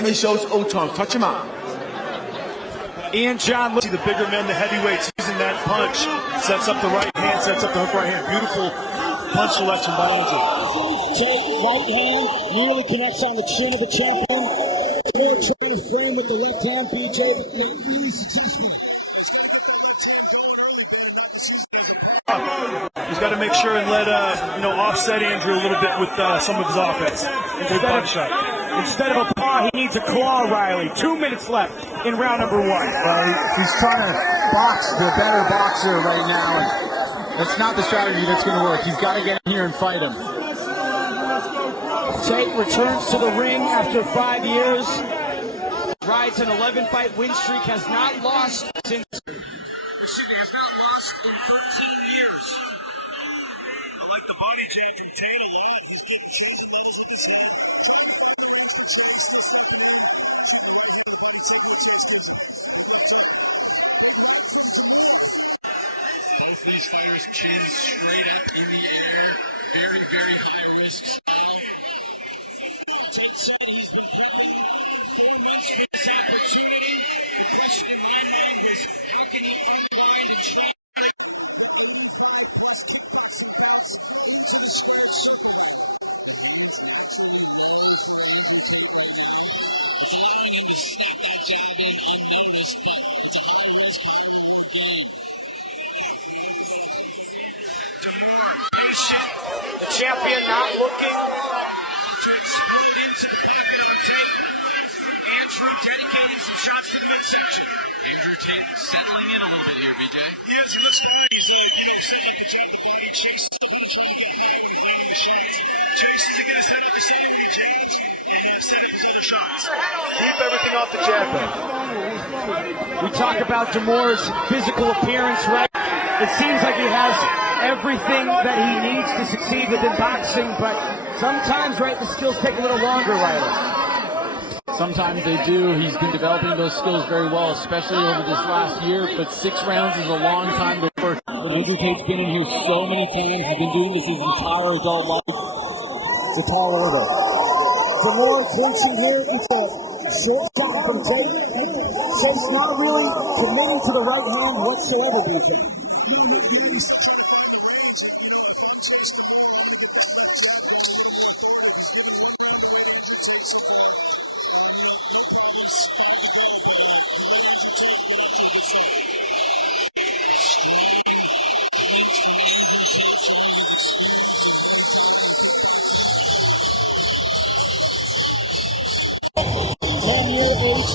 Open your shoulders, old tongue. Touch him out. Ian John, see the bigger men, the heavyweights, using that punch. Sets up the right hand, sets up the hook right hand. Beautiful punch selection by Andrew. Tate, right hand, nearly connects on the chin of the champion. Demoor trying to frame with the left hand, BJ, but not really successful. He's got to make sure and let offset Andrew a little bit with some of his offense. Instead of a paw, he needs a claw, Riley. 2 minutes left in round number 1. He's trying to box the better boxer right now. That's not the strategy that's going to work. He's got to get in here and fight him. Tate returns to the ring after 5 years. Rides an 11-fight win streak, has not lost since. Both these fighters chins straight up in the air. Very, very high risk style. Tate said he's been coming 4 months for this opportunity. The question in my mind was, how can he unwind and try? Champion not looking. Andrew Tate getting some shots in the midsection. Andrew Tate settling in a little bit here, BJ. Yeah, so that's crazy. You said he could change the way he chased the ball. Jason's going to set up the same BJ. He's going to set up the shots. Keep everything off the jab though. We talk about Demoor's physical appearance, right? It seems like he has everything that he needs to succeed within boxing, but sometimes, right, the skills take a little longer, Riley. Sometimes they do. He's been developing those skills very well, especially over this last year, but 6 rounds is a long time to work. Andrew Tate's been in here so many times. He's been doing this his entire adult life. It's a tall order. Demoor clinching here. It's a short shot from Tate. Tate's not really committing to the right hand whatsoever, BJ.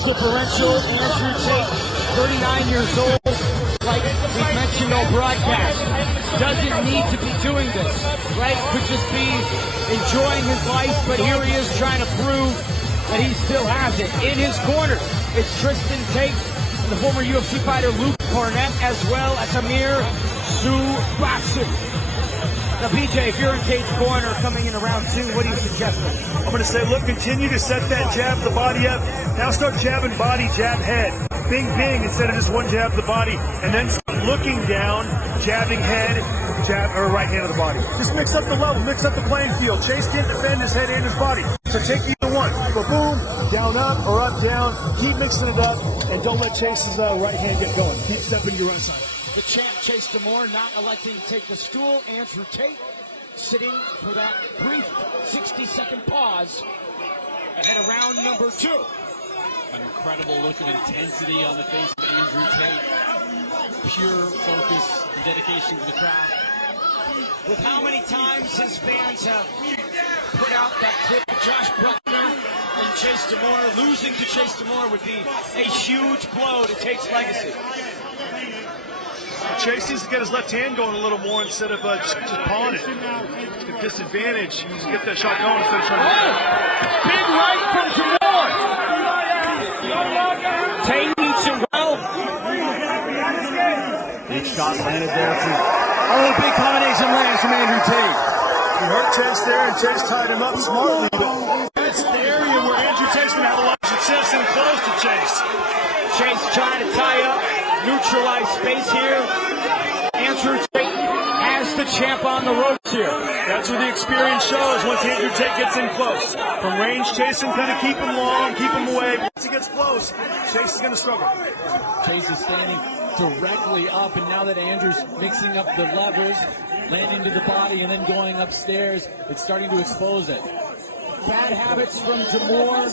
Differential, Andrew Tate, 39 years old, like we mentioned on broadcast, doesn't need to be doing this, right? Could just be enjoying his life, but here he is trying to prove that he still has it. In his corner, it's Tristan Tate and the former UFC fighter Luke Cornett, as well as Amir Subasu. Now, BJ, if you're in Tate's corner coming in round 2, what do you suggest? I'm going to say, look, continue to set that jab the body up. Now start jabbing body, jab head. Bing, bing, instead of just one jab to the body. And then start looking down, jabbing head, jab, or right hand of the body. Just mix up the level, mix up the playing field. Chase can't defend his head and his body. So take either one. But boom, down, up, or up, down. Keep mixing it up, and don't let Chase's right hand get going. Keep stepping to your right side. The champ, Chase Demoor, not electing to take the stool. Andrew Tate sitting for that brief 60-second pause ahead of round number 2. An incredible look of intensity on the face of Andrew Tate. Pure focus and dedication to the craft. With how many times his fans have put out that clip of Josh Bruckner and Chase Demoor, losing to Chase Demoor would be a huge blow to Tate's legacy. Chase needs to get his left hand going a little more instead of just pawing it. It's a disadvantage. You just get that shot going instead of trying to... Big right from Demoor. Tate eats it well. Big shot landed there. Big combination lands from Andrew Tate. He hurt Chase there, and Chase tied him up smartly. But that's the area where Andrew Tate's going to have a lot of success and close to Chase. Chase trying to tie up, neutralize space here. Andrew Tate has Just the champ on the ropes here. That's where the experience shows once Andrew Tate gets in close. From range, Chase can kind of keep him long, keep him away. Once he gets close, Chase is going to struggle. Chase is standing directly up, and now that Andrew's mixing up the levers, landing to the body and then going upstairs, it's starting to expose it. Bad habits from Demoor,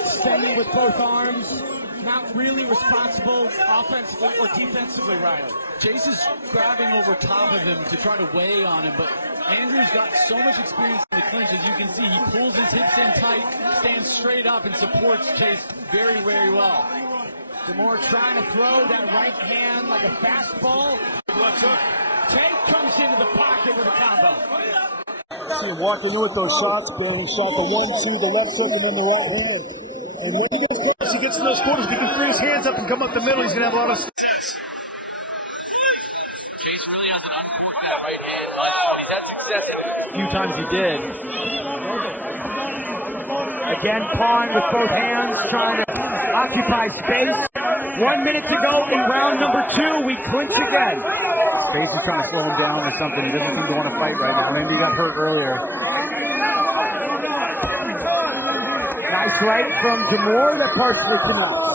extending with both arms, not really responsible offensively or defensively, Riley. Chase is grabbing over top of him to try to weigh on him, but Andrew's got so much experience in the clinch. As you can see, he pulls his hips in tight, stands straight up, and supports Chase very, very well. Demoor trying to throw that right hand like a fastball. Tate comes into the pocket with a combo. See him walking in with those shots, being shot the 1-2, the left foot, and then the right hand. And when he gets As he gets to those corners, if he can free his hands up and come up the middle, he's going to have a lot of... Few times he did. Again, pawing with both hands, trying to occupy space. 1 minute to go in round number 2. We clinch again. Space is trying to slow him down or something. He doesn't seem to want to fight right now. Maybe he got hurt earlier. Nice right from Demoor that partially connects.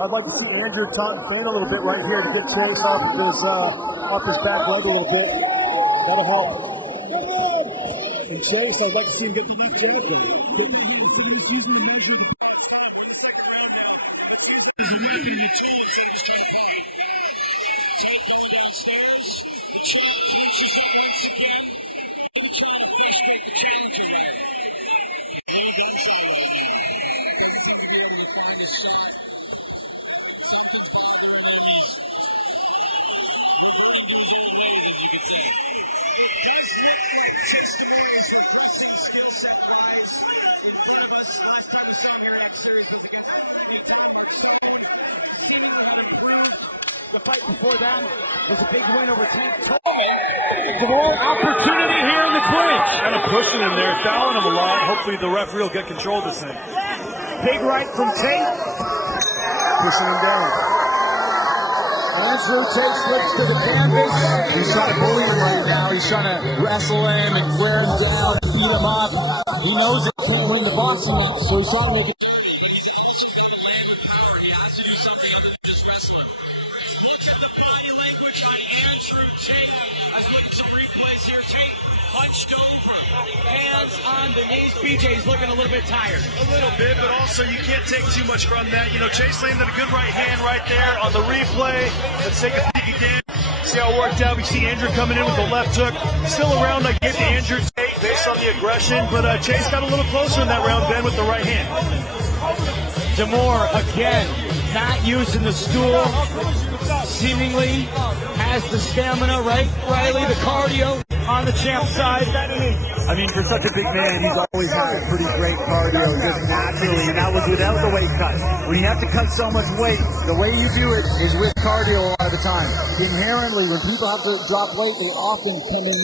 I'd like to see Andrew Tate faint a little bit right here to get Chase off his back leg a little bit. That'll help. And Chase, I'd like to see him get the deep jab there. The fight before that was a big win over Tate. Opportunity here in the clinch. Kind of pushing him there, fouling him a lot. Hopefully the referee will get control of this thing. Big right from Tate. Pushing him down. Andrew Tate slips to the canvas. He's trying to bully him right now. He's trying to wrestle him and wear him down and beat him up. He knows he can't win the boxing match, so he's trying to make it. BJ's looking a little bit tired. A little bit, but also you can't take too much from that. You know, Chase landed a good right hand right there on the replay. Let's take a peek again. See how it worked out. We see Andrew coming in with the left hook. Still a round I give to Andrew Tate based on the aggression, but Chase got a little closer in that round, Ben, with the right hand. Demoor again, not using the stool. Seemingly has the stamina, right? Riley, the cardio on the champ side. I mean, for such a big man, he's always had pretty great cardio, just naturally, and that was without the weight cut. When you have to cut so much weight, the way you do it is with cardio a lot of the time. Inherently, when people have to drop weight, they often come in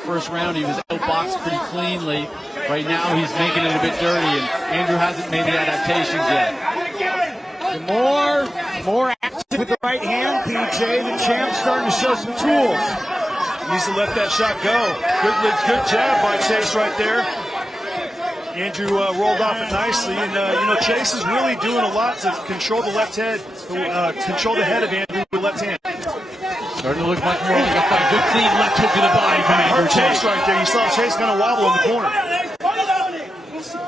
The first round he was outboxed pretty cleanly. Right now he's making it a bit dirty, and Andrew hasn't made the adaptations yet. Demoor, more active with the right hand. PJ, the champ, starting to show some tools. Needs to let that shot go. Good jab by Chase right there. Andrew rolled off it nicely, and you know, Chase is really doing a lot to control the left head, control the head of Andrew with the left hand. Starting to look much more like a fight. Good clean left hook to the body from Andrew Tate. Chase right there. You saw Chase kind of wobble in the corner.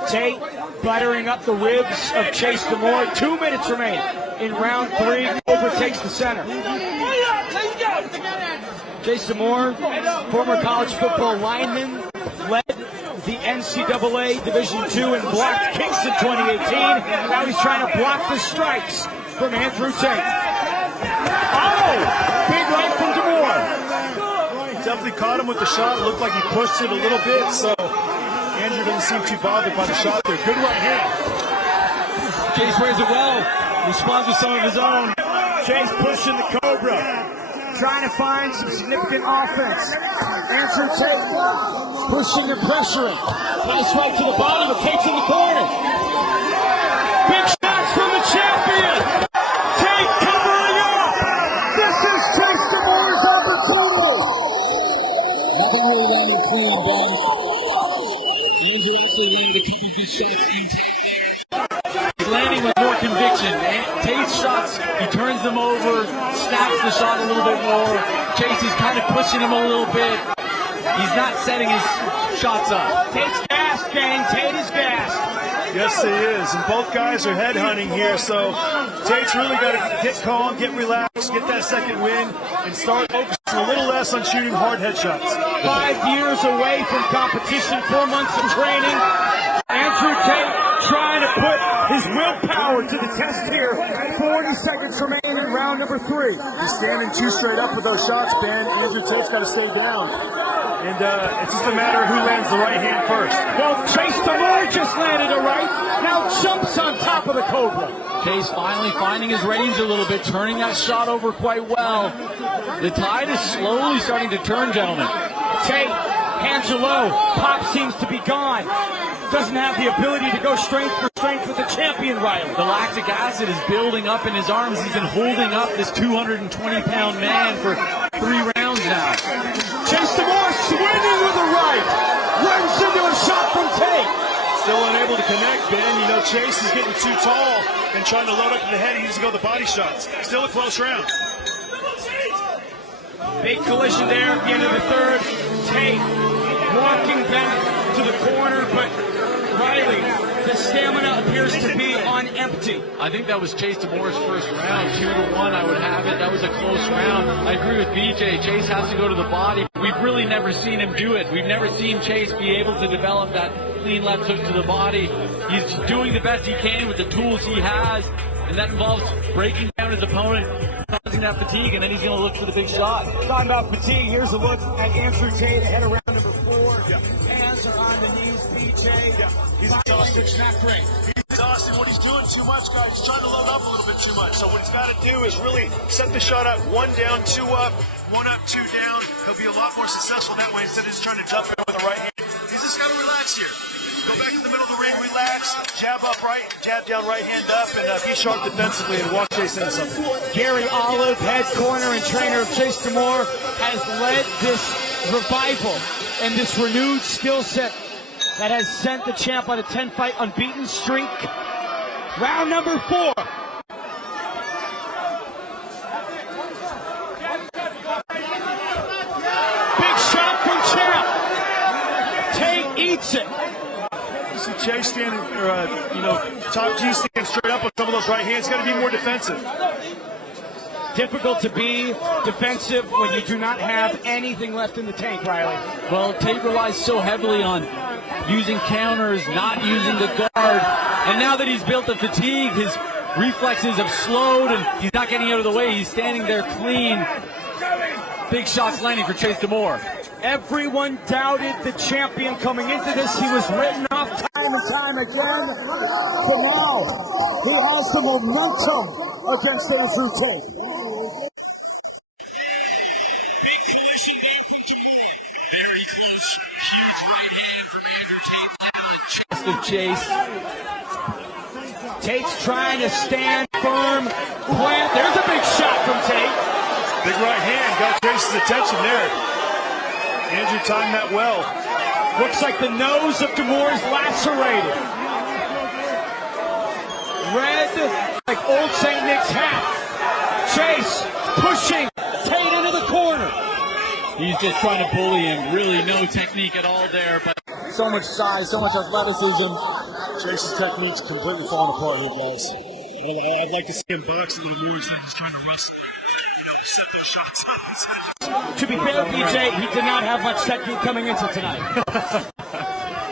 Tate buttering up the ribs of Chase Demoor. 2 minutes remain in round 3. Overtakes the center. Chase Demoor, former college football lineman, led the NCAA Division II and blocked kicks in 2018. Now he's trying to block the strikes from Andrew Tate. Oh! Big right from Demoor. Definitely caught him with the shot. Looked like he pushed it a little bit, so Andrew doesn't seem too bothered by the shot there. Good right hand. Chase wears it well. Responds with some of his own. Chase pushing the Cobra. Trying to find some significant offense. Andrew Tate pushing and pressuring. Nice right to the body, but Tate's in the corner. Big shots from the champion. Tate covering up. This is Chase Demoor's opportunity. Nothing really wrong with clean, Ben. Andrew actually landed a couple of good shots in Tate. He's landing with more conviction. Tate's shots, he turns them over, stacks the shot a little bit more. Chase is kind of pushing him a little bit. He's not setting his shots up. Tate's gassed, gang. Tate is gassed. Yes, he is. And both guys are headhunting here, so Tate's really got to get calm, get relaxed, get that second win, and start focusing a little less on shooting hard headshots. 5 years away from competition, 4 months of training. Andrew Tate trying to put his willpower to the test here. 40 seconds remaining in round number 3. He's standing too straight up with those shots, Ben. Andrew Tate's got to stay down. And it's just a matter of who lands the right hand first. Well, Chase Demoor just landed a right. Now jumps on top of the Cobra. Chase finally finding his range a little bit, turning that shot over quite well. The tide is slowly starting to turn, gentlemen. Tate, hands are low. Pop seems to be gone. Doesn't have the ability to go strength for strength with the champion, Riley. The lactic acid is building up in his arms. He's been holding up this 220-pound man for 3 rounds now. Chase Demoor swinging with a right. Runs into a shot from Tate. Still unable to connect, Ben. You know, Chase is getting too tall and trying to load up to the head. He needs to go the body shots. Still a close round. Big collision there at the end of the 3rd. Tate walking back to the corner, but Riley, the stamina appears to be on empty. I think that was Chase Demoor's first round. 2-1, I would have it. That was a close round. I agree with BJ. Chase has to go to the body. We've really never seen him do it. We've never seen Chase be able to develop that clean left hook to the body. He's doing the best he can with the tools he has, and that involves breaking down his opponent, causing that fatigue, and then he's going to look for the big shot. Talking about fatigue, here's a look at Andrew Tate ahead of round number 4. Yeah. Hands are on the knees, BJ. Yeah, he's exhausted. Not great. He's exhausted. When he's doing too much, guys, he's trying to load up a little bit too much. So what he's got to do is really set the shot up, 1 down, 2 up, 1 up, 2 down. He'll be a lot more successful that way instead of just trying to jump in with the right hand. He's just got to relax here. Go back to the middle of the ring, relax, jab up right, jab down right hand up, and be sharp defensively and walk Chase into something. Gary Olive, head corner and trainer of Chase Demoor, has led this revival and this renewed skill set that has sent the champ on a 10-fight unbeaten streak. Round number 4. Big shot from champ. Tate eats it. You see Chase standing, top G standing straight up with some of those right hands. Got to be more defensive. Difficult to be defensive when you do not have anything left in the tank, Riley. Well, Tate relies so heavily on using counters, not using the guard. And now that he's built the fatigue, his reflexes have slowed and he's not getting out of the way. He's standing there clean. Big shots landing for Chase Demoor. Everyone doubted the champion coming into this. He was written off time and time again. But now he has the momentum against Andrew Tate. Of Chase. Tate's trying to stand firm. There's a big shot from Tate. Big right hand got Chase's attention there. Andrew timed that well. Looks like the nose of Demoor is lacerated. Red, like old St. Nick's hat. Chase pushing Tate into the corner. He's just trying to bully him. Really no technique at all there, but so much size, so much athleticism. Chase's technique's completely falling apart here, guys. I'd like to see him box a little more instead of just trying to wrestle. To be fair, BJ, he did not have much technique coming into tonight.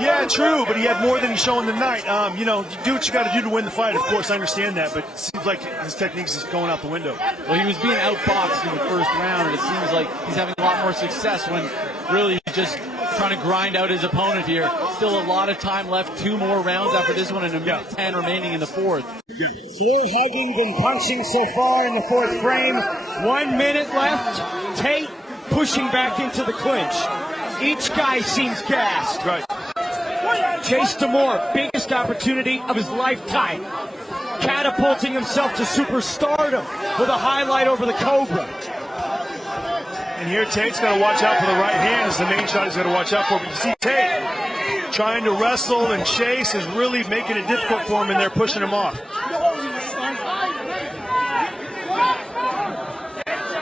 Yeah, true, but he had more than he's showing tonight. You do what you got to do to win the fight. Of course, I understand that, but it seems like his technique's just going out the window. Well, he was being outboxed in the first round, and it seems like he's having a lot more success when really he's just trying to grind out his opponent here. Still a lot of time left. 2 more rounds after this one and a minute 10 remaining in the 4th. Slow hugging than punching so far in the 4th frame. 1 minute left. Tate pushing back into the clinch. Each guy seems gassed. Right. Chase Demoor, biggest opportunity of his lifetime. Catapulting himself to superstardom with a highlight over the Cobra. And here Tate's got to watch out for the right hand. Is the main shot he's got to watch out for. But you see Tate trying to wrestle, and Chase is really making it difficult for him, and they're pushing him off.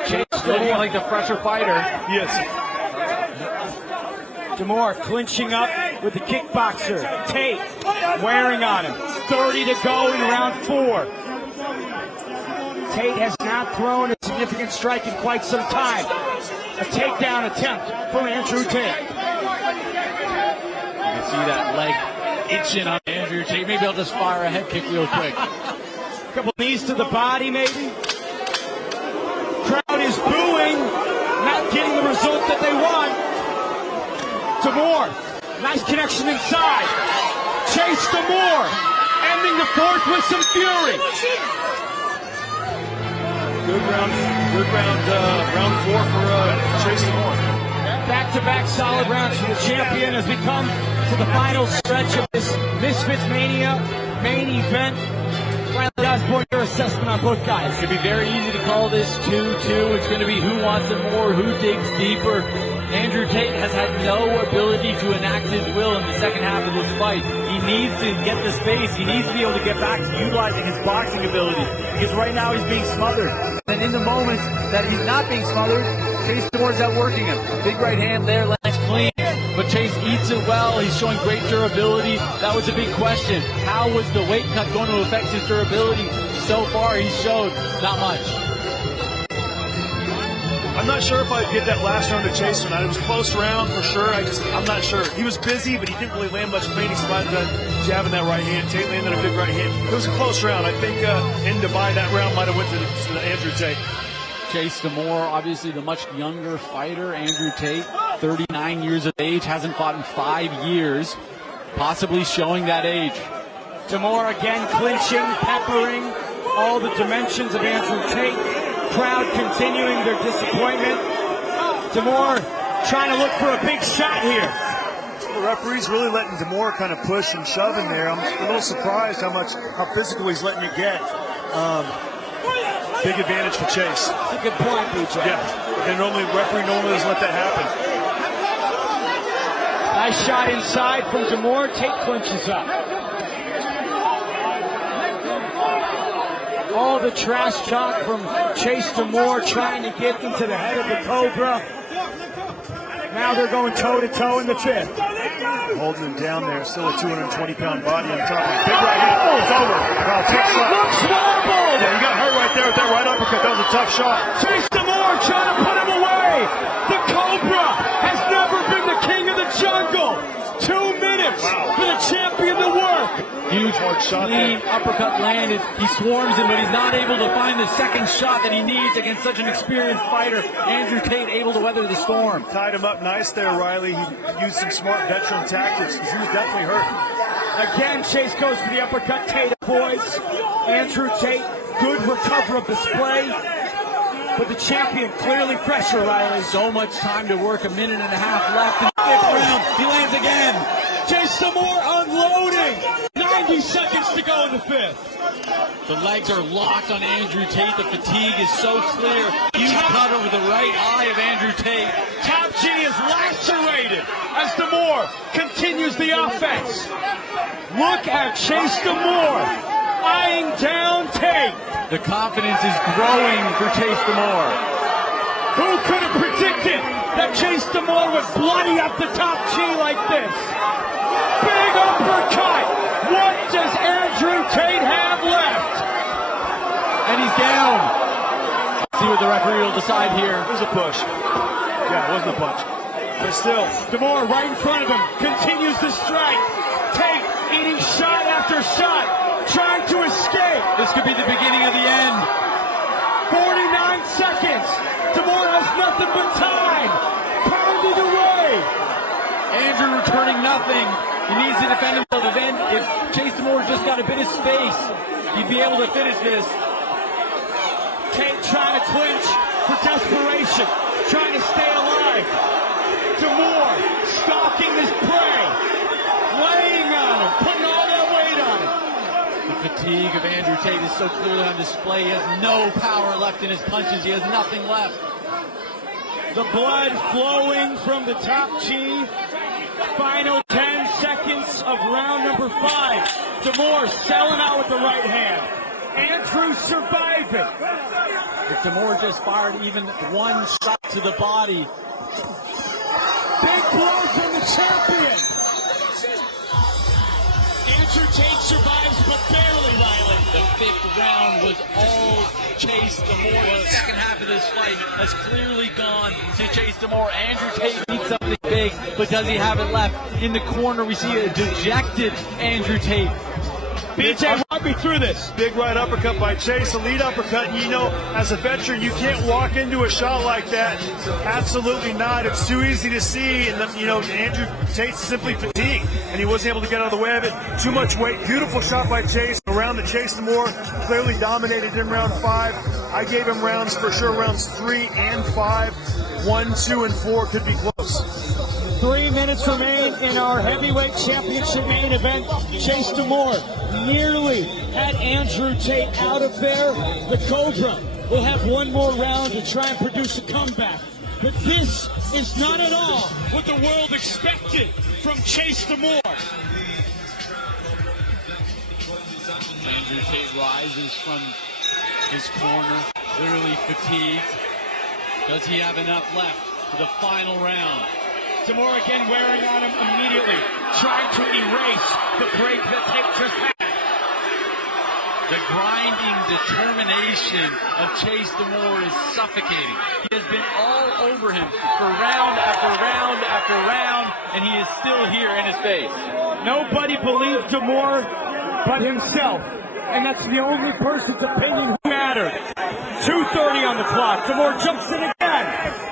Chase looking like the fresher fighter. Yes. Demoor clinching up with the kickboxer. Tate wearing on him. 30 to go in round 4. Tate has not thrown a significant strike in quite some time. A takedown attempt from Andrew Tate. You can see that leg itching on Andrew Tate. Maybe I'll just fire a head kick real quick. A couple knees to the body, maybe. Crowd is booing, not getting the result that they want. Demoor, nice connection inside. Chase Demoor, ending the 4th with some fury. Good round 4 for Chase Demoor. Back-to-back solid rounds for the champion as we come to the final stretch of this Misfits Mania main event. Riley Osborne, your assessment on both guys. It's going to be very easy to call this 2-2. It's going to be who wants it more, who digs deeper. Andrew Tate has had no ability to enact his will in the second half of this fight. He needs to get the space. He needs to be able to get back to utilizing his boxing ability, because right now he's being smothered. And in the moments that he's not being smothered, Chase Demoor's outworking him. Big right hand there, lands clean. But Chase eats it well. He's showing great durability. That was a big question. How was the weight cut going to affect his durability? So far, he showed not much. I'm not sure if I'd get that last round to Chase or not. It was a close round for sure. I'm not sure. He was busy, but he didn't really land much clean. He survived that jabbing that right hand. Tate landed a big right hand. It was a close round. I think in Dubai, that round might have went to Andrew Tate. Chase Demoor, obviously the much younger fighter. Andrew Tate, 39 years of age, hasn't fought in 5 years, possibly showing that age. Demoor again clinching, peppering all the dimensions of Andrew Tate. Crowd continuing their disappointment. Demoor trying to look for a big shot here. The referee's really letting Demoor kind of push and shove in there. I'm a little surprised how physical he's letting it get. Big advantage for Chase. That's a good point, Bucha. Yeah, and referee normally doesn't let that happen. Nice shot inside from Demoor. Tate clinches up. All the trash talk from Chase Demoor trying to get into the head of the Cobra. Now they're going toe-to-toe in the 5th. Holding him down there. Still a 220-pound body on top of him. Big right hand. Oh, it's over. Wow, tough shot. Looks wobbled. Yeah, he got hurt right there with that right uppercut. That was a tough shot. Chase Demoor trying to put him away. The Cobra has never been the king of the jungle. 2 minutes for the champion to work. Huge hard shot. Clean uppercut landed. He swarms him, but he's not able to find the second shot that he needs against such an experienced fighter. Andrew Tate able to weather the storm. Tied him up nice there, Riley. He used some smart veteran tactics because he was definitely hurt. Again, Chase goes for the uppercut. Tate avoids. Andrew Tate, good recover of display. But the champion clearly fresher, Riley. So much time to work, a minute and a half left in the 5th round. He lands again. Chase Demoor unloading. 90 seconds to go in the 5th. The legs are locked on Andrew Tate. The fatigue is so clear. Huge cut over the right eye of Andrew Tate. Top G is lacerated as Demoor continues the offense. Look at Chase Demoor eyeing down Tate. The confidence is growing for Chase Demoor. Who could have predicted that Chase Demoor would bloody up the top G like this? Big uppercut. What does Andrew Tate have left? And he's down. Let's see what the referee will decide here. It was a push. Yeah, it wasn't a punch. But still, Demoor right in front of him continues to strike. Tate eating shot after shot, trying to escape. This could be the beginning of the end. 49 seconds. Demoor has nothing but time. Pounded away. nothing. He needs to defend himself. If Chase Demoor just got a bit of space, he'd be able to finish this. Tate trying to clinch for desperation, trying to stay alive. Demoor stalking his prey, laying on him, putting all that weight on him. The fatigue of Andrew Tate is so clearly on display. He has no power left in his punches. He has nothing left. The blood flowing from the top G. Final 10 seconds of round number 5. Demoor selling out with the right hand. Andrew surviving. If Demoor just fired even one shot to the body. Big blow from the champion. Andrew Tate survives, but barely, Riley. The 5th round was all Chase Demoor. The second half of this fight has clearly gone to Chase Demoor. Andrew Tate needs something big, but does he have it left? In the corner, we see a dejected Andrew Tate. BJ, walk me through this. Big right uppercut by Chase, a lead uppercut. You know, as a veteran, you can't walk into a shot like that. Absolutely not. It's too easy to see. And, Andrew Tate's simply fatigued, and he wasn't able to get out of the way of it. Too much weight. Beautiful shot by Chase. A round that Chase Demoor clearly dominated in round 5. I gave him rounds for sure, rounds 3 and 5. 1, 2, and 4 could be close. 3 minutes remain in our heavyweight championship main event. Chase Demoor nearly had Andrew Tate out of there. The Cobra will have one more round to try and produce a comeback. But this is not at all what the world expected from Chase Demoor. Andrew Tate rises from his corner, literally fatigued. Does he have enough left for the final round? Demoor again wearing on him immediately, trying to erase the break that Tate just had. The grinding determination of Chase Demoor is suffocating. He has been all over him for round after round after round, and he is still here in his face. Nobody believed Demoor but himself, and that's the only person's opinion who mattered. 2:30 on the clock. Demoor jumps in again.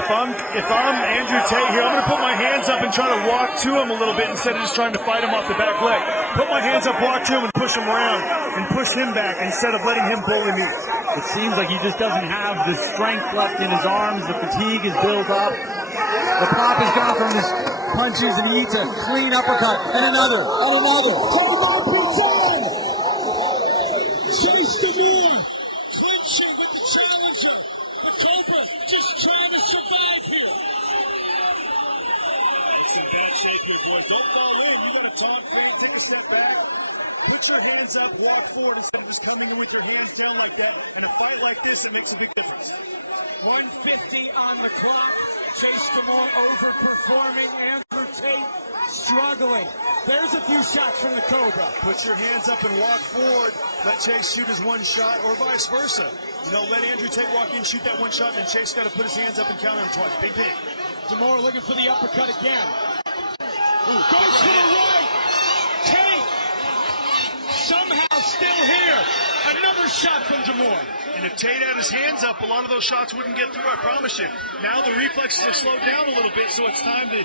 If I'm Andrew Tate here, I'm going to put my hands up and try to walk to him a little bit instead of just trying to fight him off the back leg. Put my hands up, walk to him, and push him around and push him back instead of letting him bully me. It seems like he just doesn't have the strength left in his arms. The fatigue is built up. The pop is gone from his punches, and he eats a clean uppercut and another and another. Cannot be done. Chase Demoor Clinching with the challenger. The Cobra just trying to survive here. It's in bad shape here, boys. Don't fall in. You got to talk, man. Take a step back. Put your hands up, walk forward instead of just coming in with your hands down like that. And a fight like this, it makes a big difference. 1:50 on the clock. Chase Demoor overperforming. Andrew Tate struggling. There's a few shots from the Cobra. Put your hands up and walk forward. Let Chase shoot his one shot, or vice versa. Let Andrew Tate walk in, shoot that one shot, and Chase got to put his hands up and counter him twice. Big, big. Demoor looking for the uppercut again. Goes to the right. Tate somehow still here. Another shot from Demoor. And if Tate had his hands up, a lot of those shots wouldn't get through, I promise you. Now the reflexes have slowed down a little bit, so it's time to,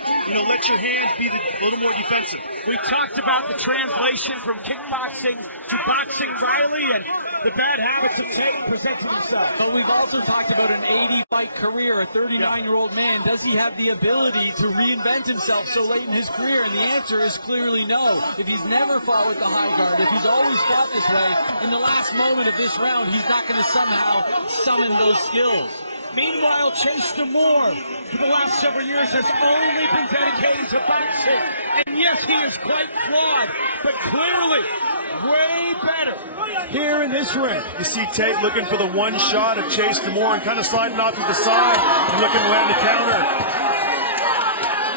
let your hands be a little more defensive. We talked about the translation from kickboxing to boxing, Riley, and the bad habits of Tate presented himself. But we've also talked about an 80-fight career, a 39-year-old man. Does he have the ability to reinvent himself so late in his career? And the answer is clearly no. If he's never fought with the high guard, if he's always fought this way, in the last moment of this round, he's not going to somehow summon those skills. Meanwhile, Chase Demoor, for the last several years, has only been dedicated to boxing. And yes, he is quite flawed, but clearly way better here in this ring. You see Tate looking for the one shot of Chase Demoor and kind of sliding off to the side and looking to land the counter.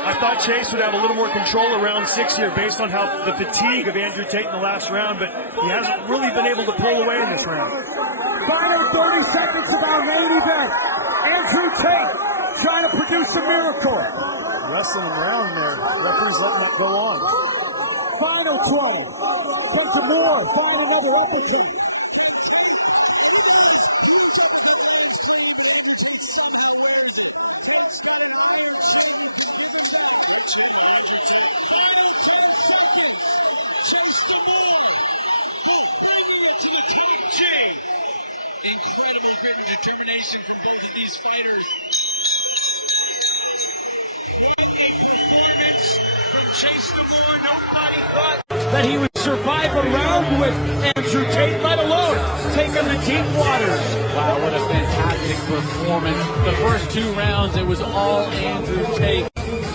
I thought Chase would have a little more control around 6 here based on how the fatigue of Andrew Tate in the last round, but he hasn't really been able to pull away in this round. Final 30 seconds of our main event. Andrew Tate trying to produce a miracle. Wrestling him around there. Referee's letting that go on. Final 12. Come to Demoor. Find another uppercut. Tate's got an iron chin with the big one. Chase Demoor, bringing it to the top G. Incredible grit and determination from both of these fighters. What a performance from Chase Demoor. Nobody thought that he would survive a round with Andrew Tate, let alone take him to deep waters. Wow, what a fantastic performance. The first 2 rounds, it was all Andrew Tate.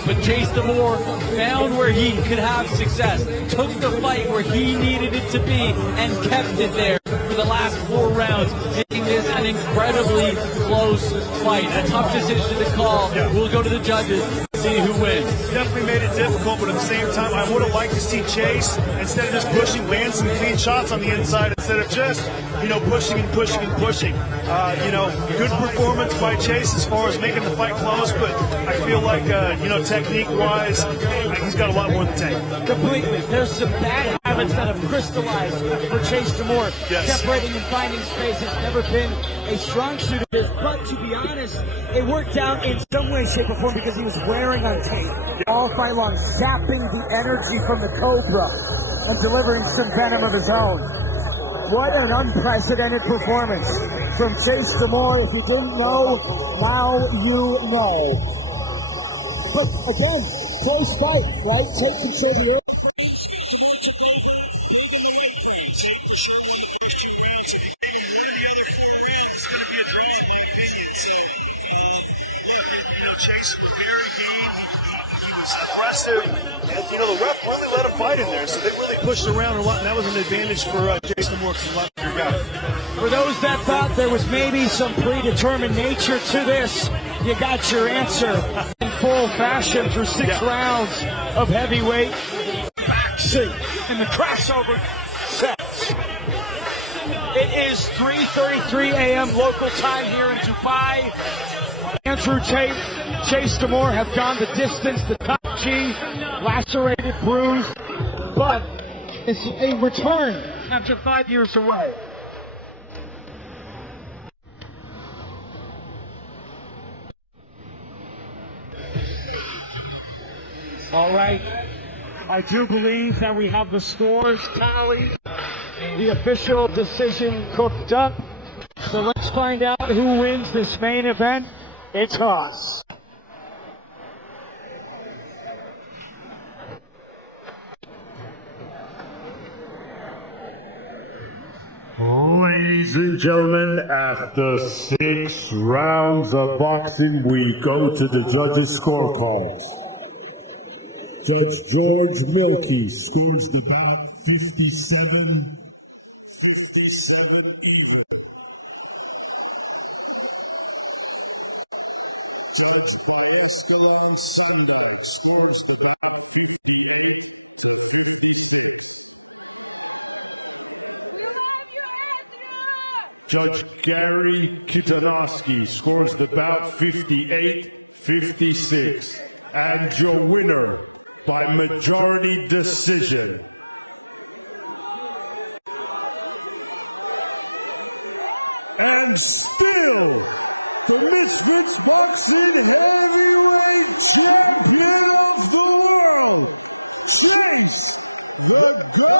But Chase Demoor found where he could have success, took the fight where he needed it to be, and kept it there for the last 4 rounds, making this an incredibly close fight. A tough decision to call. We'll go to the judges, see who wins. Definitely made it difficult, but at the same time, I would have liked to see Chase, instead of just pushing, land some clean shots on the inside, instead of just, pushing and pushing and pushing. Good performance by Chase as far as making the fight close, but I feel like, technique-wise, he's got a lot more than Tate. Completely. There's some bad habits that have crystallized for Chase Demoor. Yes. Separating and finding space has never been a strong suit of his, but to be honest, it worked out in some way, shape, or form because he was wearing on Tate all fight long, sapping the energy from the Cobra and delivering some venom of his own. What an unprecedented performance from Chase Demoor. If you didn't know, now you know. But again, close fight, right? Tate controlled the early. Impressive, and the ref really let him fight in there, so they really pushed around a lot, and that was an advantage for Jason Moore because a lot bigger guy. For those that thought there was maybe some predetermined nature to this, you got your answer in full fashion through 6 rounds of heavyweight boxing in the crossover sets. It is 3:33 a.m. local time here in Dubai. Andrew Tate, Chase Demoor have gone the distance, the top G, lacerated, bruised, but it's a return after 5 years away. All right, I do believe that we have the scores tallied, the official decision cooked up. So let's find out who wins this main event. It's us. Ladies and gentlemen, after 6 rounds of boxing, we go to the judges' scorecards. Judge George Milkey scores the bout 57 even. Judge Bayescalan Sunday scores the bout 58 to 56. By majority decision. And still, the Misfits Boxing Heavyweight Champion of the World, Chase the God.